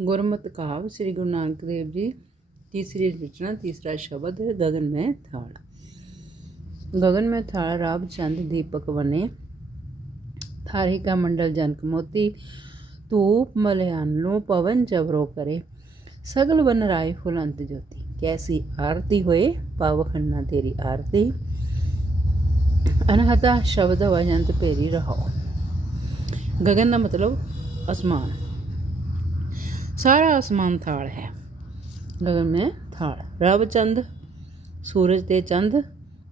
ਗੁਰਮਤਿ ਕਾਵ ਸ੍ਰੀ ਗੁਰੂ ਨਾਨਕ ਦੇਵ ਜੀ, ਤੀਸਰੀ ਰਚਨਾ, ਤੀਸਰਾ ਸ਼ਬਦ ਹੈ ਗगन ਮੈਂ ਥਾਲ। ਗगन ਮੈਂ ਥਾਲ ਰਾਬ ਚੰਦ ਦੀਪਕ ਬਨੇ ਤਾਰਿਕਾ ਮੰਡਲ ਜਨਕ ਮੋਤੀ, ਧੂਪ ਮਲਿਆਨੋ ਪਵਨ ਜਵਰੋ ਕਰੇ, ਸਗਲ ਬਨ ਰਾਏ ਫੁਲੰਤ ਜੋਤੀ। ਕੈਸੀ ਆਰਤੀ ਹੋਏ ਪਾਵਖੰਨਾ ਤੇਰੀ ਆਰਤੀ। ਅਨਹਤਾ ਸ਼ਬਦ ਵਜੰਤ ਪੇਰੀ ਰਹਾਓ ਗगन ਦਾ ਮਤਲਬ ਅਸਮਾਨ। ਸਾਰਾ ਅਸਮਾਨ ਥਾਲ ਹੈ। ਗਗਨ ਮੈਂ ਥਾਲ। ਰਵ ਚੰਦ, ਸੂਰਜ ਤੇ ਚੰਦ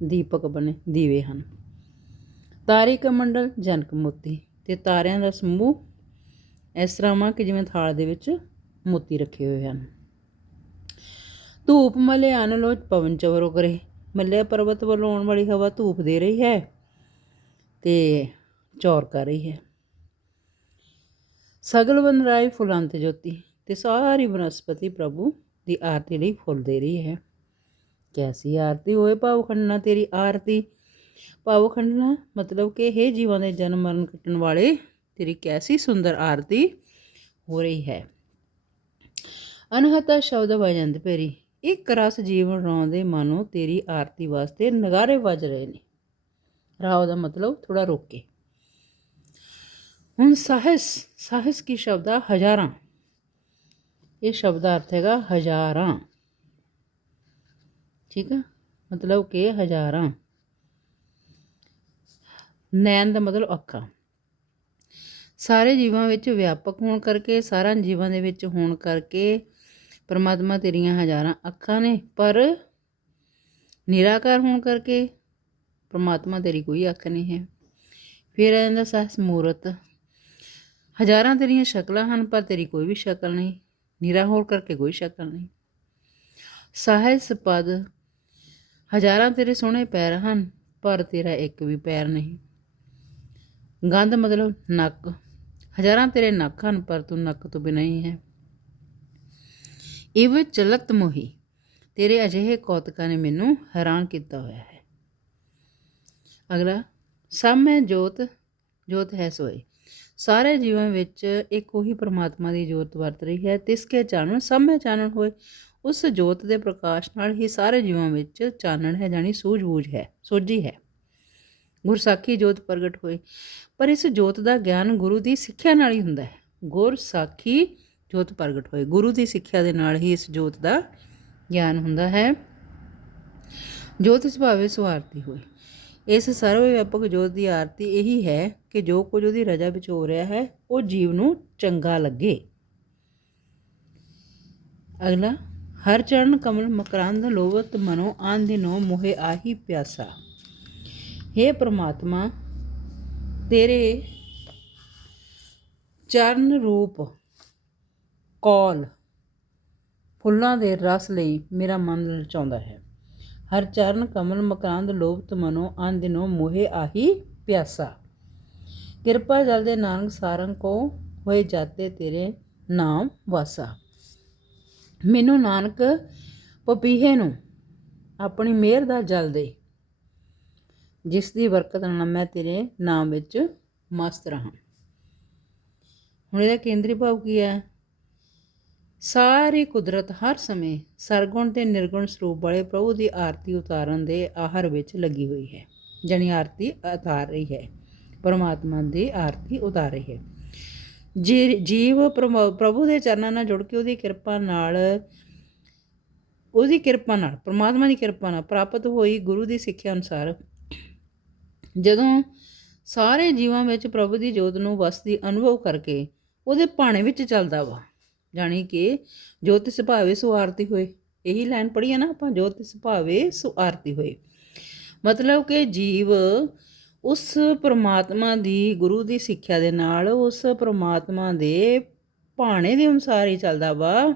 ਦੀਪਕ ਬਣੇ ਦੀਵੇ ਹਨ। ਤਾਰਿਕ ਮੰਡਲ ਜਨਕ ਮੋਤੀ ਤੇ ਤਾਰਿਆਂ ਦਾ ਸਮੂਹ ਇਸ ਤਰ੍ਹਾਂ ਮਾ ਕਿ ਜਿਵੇਂ ਥਾਲ ਦੇ ਵਿੱਚ ਮੋਤੀ ਰੱਖੇ ਹੋਏ ਹਨ। ਧੂਪ ਮਲੇ ਅਨਲੋਚ ਪਵਨ ਚਵਰੋ ਕਰੇ। ਮੱਲਿਆ ਪਰਬਤ ਵੱਲੋਂ ਆਉਣ ਵਾਲੀ ਹਵਾ ਧੂਪ ਦੇ ਰਹੀ ਹੈ ਤੇ ਚੌਰ ਕਰ ਰਹੀ ਹੈ। ਸਗਲ ਬਨ ਰਾਏ ਫੁਲਾਂ ਤੇ ਜੋਤੀ। ਤੇ ਸਾਰੀ ਬਨਸਪਤੀ ਪ੍ਰਭੂ ਦੀ ਆਰਤੀ ਲਈ ਫੁੱਲ ਦੇ ਰਹੀ ਹੈ। ਕੈਸੀ ਆਰਤੀ ਹੋਏ ਭਾਵ ਖੰਡਨਾ ਤੇਰੀ ਆਰਤੀ? ਭਾਵ ਖੰਡਨਾ ਮਤਲਬ ਕਿ ਇਹ ਜੀਵਾਂ ਦੇ ਜਨਮ ਮਰਨ ਕੱਟਣ ਵਾਲੇ, ਤੇਰੀ ਕੈਸੀ ਸੁੰਦਰ ਆਰਤੀ ਹੋ ਰਹੀ ਹੈ। ਅਨਹਤਾ ਸ਼ਬਦ ਵਜੰਦ ਪੇਰੀ। ਇੱਕ ਰਸ ਜੀਵਨ ਰੌਂਦੇ ਮਾਨੋ ਤੇਰੀ ਆਰਤੀ ਵਾਸਤੇ ਨਗਾਰੇ ਵੱਜ ਰਹੇ ਨੇ। ਰਾਵ ਦਾ ਮਤਲਬ ਥੋੜਾ ਰੋਕੇ ਹੁਣ ਸਾਹਿਸ ਸਾਹਿਸ ਕੀ ਸ਼ਬਦ ਆ? ਹਜ਼ਾਰਾਂ। ਇਹ ਸ਼ਬਦ ਦਾ ਅਰਥ ਹੈਗਾ ਹਜ਼ਾਰਾਂ। ਠੀਕ ਆ? ਮਤਲਬ ਕਿ ਹਜ਼ਾਰਾਂ। ਨੈਣ ਦਾ ਮਤਲਬ ਅੱਖਾਂ। ਸਾਰੇ ਜੀਵਾਂ ਵਿੱਚ ਵਿਆਪਕ ਹੋਣ ਕਰਕੇ ਸਾਰਾ ਜੀਵਾਂ ਦੇ ਵਿੱਚ ਹੋਣ ਕਰਕੇ ਪਰਮਾਤਮਾ ਤੇਰੀਆਂ ਹਜ਼ਾਰਾਂ ਅੱਖਾਂ ਨੇ, ਪਰ ਨਿਰਾਕਾਰ ਹੋਣ ਕਰਕੇ ਪਰਮਾਤਮਾ ਤੇਰੀ ਕੋਈ ਅੱਖ ਨਹੀਂ ਹੈ। ਫਿਰ ਆ ਜਾਂਦਾ ਸਹਿਸ ਮੂਰਤ ਹਜ਼ਾਰਾਂ ਤੇਰੀਆਂ ਸ਼ਕਲਾਂ ਹਨ, ਪਰ ਤੇਰੀ ਕੋਈ ਵੀ ਸ਼ਕਲ ਨਹੀਂ। ਨਿਰਾ ਹੋਣ ਕਰਕੇ ਕੋਈ ਸ਼ਕਲ ਨਹੀਂ। ਸਹਿਸ ਪਦ ਹਜ਼ਾਰਾਂ ਤੇਰੇ ਸੋਹਣੇ ਪੈਰ ਹਨ, ਪਰ ਤੇਰਾ ਇੱਕ ਵੀ ਪੈਰ ਨਹੀਂ। ਗੰਧ ਮਤਲਬ ਨੱਕ, ਹਜ਼ਾਰਾਂ ਤੇਰੇ ਨੱਕ ਹਨ, ਪਰ ਤੂੰ ਨੱਕ ਤੋਂ ਬਿਨਾਂ ਹੀ ਹੈ। ਇਵ ਚਲਤ ਮੋਹੀ, ਤੇਰੇ ਅਜਿਹੇ ਕੌਤਕਾਂ ਨੇ ਮੈਨੂੰ ਹੈਰਾਨ ਕੀਤਾ ਹੋਇਆ ਹੈ। ਅਗਲਾ ਸਭ ਮੈਂ ਜੋਤ ਜੋਤ ਹੈ ਸੋਏ। ਸਾਰੇ ਜੀਵਾਂ ਵਿੱਚ ਇੱਕ ਉਹੀ ਪ੍ਰਮਾਤਮਾ ਦੀ ਜੋਤ ਵਰਤ ਰਹੀ ਹੈ, ਤਿਸ ਕੇ ਚਾਨਣ ਸਭ ਮੈਂ ਚਾਨਣ ਹੋਏ, ਉਸ ਜੋਤ ਦੇ ਪ੍ਰਕਾਸ਼ ਨਾਲ ਹੀ ਸਾਰੇ ਜੀਵਾਂ ਵਿੱਚ ਚਾਨਣ ਹੈ ਜਾਨੀ ਸੂਝ-ਬੂਝ ਹੈ, ਸੋਝੀ ਹੈ। ਗੁਰਸਾਖੀ ਜੋਤ ਪ੍ਰਗਟ ਹੋਈ ਪਰ ਇਸ ਜੋਤ ਦਾ ਗਿਆਨ ਗੁਰੂ ਦੀ ਸਿੱਖਿਆ ਨਾਲ ਹੀ ਹੁੰਦਾ ਹੈ। ਗੁਰਸਾਖੀ ਜੋਤ ਪ੍ਰਗਟ ਹੋਏ, ਗੁਰੂ ਦੀ ਸਿੱਖਿਆ ਦੇ ਨਾਲ ਹੀ ਇਸ ਜੋਤ ਦਾ ਗਿਆਨ ਹੁੰਦਾ ਹੈ। ਜੋਤ ਸੁਭਾਵੇ ਸੁਆਰਤੀ ਹੋਈ ਇਸ ਸਰਵ ਵਿਆਪਕ ਜੋਤ ਦੀ ਆਰਤੀ ਇਹੀ ਹੈ ਕਿ ਜੋ ਕੁਝ ਉਹਦੀ ਰਜਾ ਵਿੱਚ ਹੋ ਰਿਹਾ ਹੈ, ਉਹ ਜੀਵ ਨੂੰ ਚੰਗਾ ਲੱਗੇ। ਅਗਲਾ, ਹਰ ਚਰਨ ਕਮਲ ਮਕਰੰਦ ਲੋਵਤ ਮਨੋ ਆਂਧਿਨੋ ਮੋਹਿ ਆਹੀ ਪਿਆਸਾ। हे ਪ੍ਰਮਾਤਮਾ, ਤੇਰੇ ਚਰਨ ਰੂਪ ਕੌਲ ਫੁੱਲਾਂ ਦੇ ਰਸ ਲਈ ਮੇਰਾ ਮਨ ਲਚਾਉਂਦਾ ਹੈ। ਹਰ ਚਰਨ, ਕਮਲ, ਮਕਰਾਂਦ, ਲੋਭਤ, ਮਨੋ ਆਂਦਿਨੋ ਮੋਹੇ ਆਹੀ ਪਿਆਸਾ। ਕਿਰਪਾ ਜਲ ਦੇ ਨਾਨਕ ਸਾਰੰਗ ਕੋ ਹੋਏ ਜਾਤੇ ਤੇਰੇ ਨਾਮ ਵਾਸਾ। ਮੈਨੂੰ ਨਾਨਕ ਪਪੀਹੇ ਨੂੰ ਆਪਣੀ ਮਿਹਰ ਦਾ ਜਲ ਦੇ। ਜਿਸ ਦੀ ਬਰਕਤ ਨਾਲ ਮੈਂ ਤੇਰੇ ਨਾਮ ਵਿੱਚ ਮਸਤ ਰਹਾ। ਹੁਣ ਇਹਦਾ ਕੇਂਦਰੀ ਭਾਵ ਕੀ ਹੈ? ਸਾਰੀ ਕੁਦਰਤ ਹਰ ਸਮੇਂ ਸਰਗੁਣ ਤੇ ਨਿਰਗੁਣ ਸਰੂਪ ਵਾਲੇ ਪ੍ਰਭੂ ਦੀ ਆਰਤੀ ਉਤਾਰਨ ਦੇ ਆਹਰ ਵਿੱਚ ਲੱਗੀ ਹੋਈ ਹੈ, ਜਣੀ ਆਰਤੀ ਉਤਾਰ ਰਹੀ ਹੈ, ਪਰਮਾਤਮਾ ਦੀ ਆਰਤੀ ਉਤਾਰ ਰਹੀ ਹੈ। ਜੀਵ ਪ੍ਰਭੂ ਦੇ ਚਰਨਾਂ ਨਾਲ ਜੁੜ ਕੇ ਉਹਦੀ ਕਿਰਪਾ ਨਾਲ, ਉਹਦੀ ਕਿਰਪਾ ਨਾਲ, ਪਰਮਾਤਮਾ ਦੀ ਕਿਰਪਾ ਨਾਲ ਪ੍ਰਾਪਤ ਹੋਈ ਗੁਰੂ ਦੀ ਸਿੱਖਿਆ ਅਨੁਸਾਰ, ਜਦੋਂ ਸਾਰੇ ਜੀਵਾਂ ਵਿੱਚ ਪ੍ਰਭੂ ਦੀ ਜੋਤ ਨੂੰ ਵਸਦੀ ਅਨੁਭਵ ਕਰਕੇ ਉਹਦੇ ਭਾਣੇ ਵਿੱਚ ਚੱਲਦਾ ਵਾ ਜਾਣੀ ਕਿ ਜੋਤਿ ਸੁਭਾਵੇ ਸੋ ਆਰਤੀ ਹੋਏ। ਇਹੀ ਲਾਈਨ ਪੜ੍ਹੀ ਹੈ ਨਾ ਆਪਾਂ, ਜੋਤਿ ਸੁਭਾਵੇ ਸੋ ਆਰਤੀ ਹੋਏ। ਮਤਲਬ ਕਿ ਜੀਵ ਉਸ ਪ੍ਰਮਾਤਮਾ ਦੀ, ਗੁਰੂ ਦੀ ਸਿੱਖਿਆ ਦੇ ਨਾਲ ਉਸ ਪ੍ਰਮਾਤਮਾ ਦੇ ਭਾਣੇ ਦੇ ਅਨੁਸਾਰ ਹੀ ਚੱਲਦਾ ਵਾ।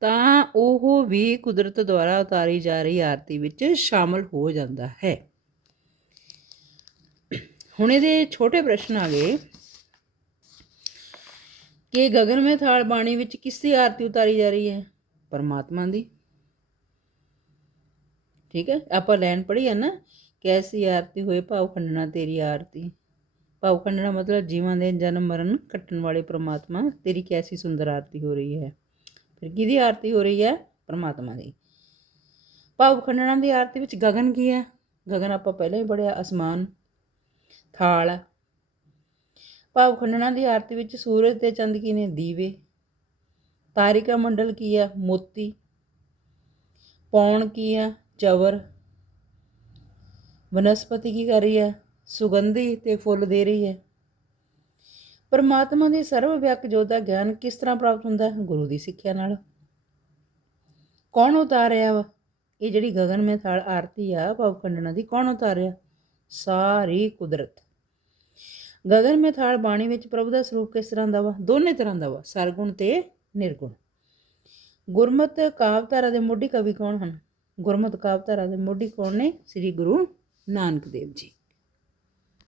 ਤਾਂ ਉਹ ਵੀ ਕੁਦਰਤ ਦੁਆਰਾ ਉਤਾਰੀ ਜਾ ਰਹੀ ਆਰਤੀ ਵਿੱਚ ਸ਼ਾਮਲ ਹੋ ਜਾਂਦਾ ਹੈ। ਹੁਣ ਇਹਦੇ ਛੋਟੇ ਪ੍ਰਸ਼ਨ ਆ ਗਏ। ਕਿ ਗਗਨ ਮੇ ਥਾਲ ਬਾਣੀ ਵਿੱਚ ਕਿਸ ਦੀ ਆਰਤੀ ਉਤਾਰੀ ਜਾ ਰਹੀ ਹੈ? ਪਰਮਾਤਮਾ ਦੀ। ਠੀਕ ਹੈ? ਆਪਾਂ ਲੈਣ ਪੜੀ ਹੈ ਨਾ, ਕੈਸੀ ਆਰਤੀ ਹੋਏ ਭਾਵ ਖੰਡਣਾ ਤੇਰੀ ਆਰਤੀ। ਭਾਵ ਖੰਡਣਾ ਮਤਲਬ ਜੀਵਾਂ ਦੇ ਜਨਮ ਮਰਨ ਕੱਟਣ ਵਾਲੇ ਪਰਮਾਤਮਾ, ਤੇਰੀ ਕੈਸੀ ਸੁੰਦਰ ਆਰਤੀ ਹੋ ਰਹੀ ਹੈ। ਫਿਰ ਕਿਹਦੀ ਆਰਤੀ ਹੋ ਰਹੀ ਹੈ? ਪਰਮਾਤਮਾ ਦੀ। ਭਾਵ ਖੰਡਣਾ ਦੀ ਆਰਤੀ ਵਿੱਚ ਗਗਨ ਕੀ ਹੈ? ਗਗਨ ਆਪਾਂ ਪਹਿਲਾਂ ਹੀ ਪੜਿਆ ਅਸਮਾਨ, ਥਾਲ ਭਾਵ ਖੰਡਣਾ ਦੀ ਆਰਤੀ ਵਿੱਚ ਸੂਰਜ ਤੇ ਚੰਦ ਕੀ ਨੇ ਦੀਵੇ? ਤਾਰਿਕਾ ਮੰਡਲ ਕੀ ਆ? ਮੋਤੀ। ਪੌਣ ਕੀ ਆ? ਚਵਰ। ਵਨਸਪਤੀ ਕੀ ਕਰ ਰਹੀ ਹੈ ਸੁਗੰਧੀ ਤੇ ਫੁੱਲ ਦੇ ਰਹੀ ਹੈ। ਪਰਮਾਤਮਾ ਦੇ ਸਰਵ ਵਿਆਪਕ ਜੋਤ ਦਾ ਗਿਆਨ ਕਿਸ ਤਰ੍ਹਾਂ ਪ੍ਰਾਪਤ ਹੁੰਦਾ? ਹੈ ਗੁਰੂ ਦੀ ਸਿੱਖਿਆ ਨਾਲ। ਕੌਣ ਉਤਾਰਿਆ ਵਾ? ਇਹ ਜਿਹੜੀ ਗਗਨ ਮੇ ਥਾਲ ਆਰਤੀ ਆ, ਭਵ ਖੰਡਣਾ ਦੀ, ਕੌਣ ਉਤਾਰਿਆ? ਸਾਰੀ ਕੁਦਰਤ। ਗਗਨ ਮੇਥਾਲ ਬਾਣੀ ਵਿੱਚ ਪ੍ਰਭੂ ਦਾ ਸਰੂਪ ਕਿਸ ਤਰ੍ਹਾਂ ਦਾ ਵਾ? ਦੋਨੇ ਤਰ੍ਹਾਂ ਦਾ ਵਾ, ਸਰਗੁਣ ਤੇ ਨਿਰਗੁਣ। ਗੁਰਮਤ ਕਾਵਧਾਰਾ ਦੇ ਮੋਢੀ ਕਵੀ ਕੌਣ ਹਨ? ਗੁਰਮਤ ਕਾਵਧਾਰਾ ਦੇ ਮੋਢੀ ਕੌਣ ਨੇ? ਸ੍ਰੀ ਗੁਰੂ ਨਾਨਕ ਦੇਵ ਜੀ।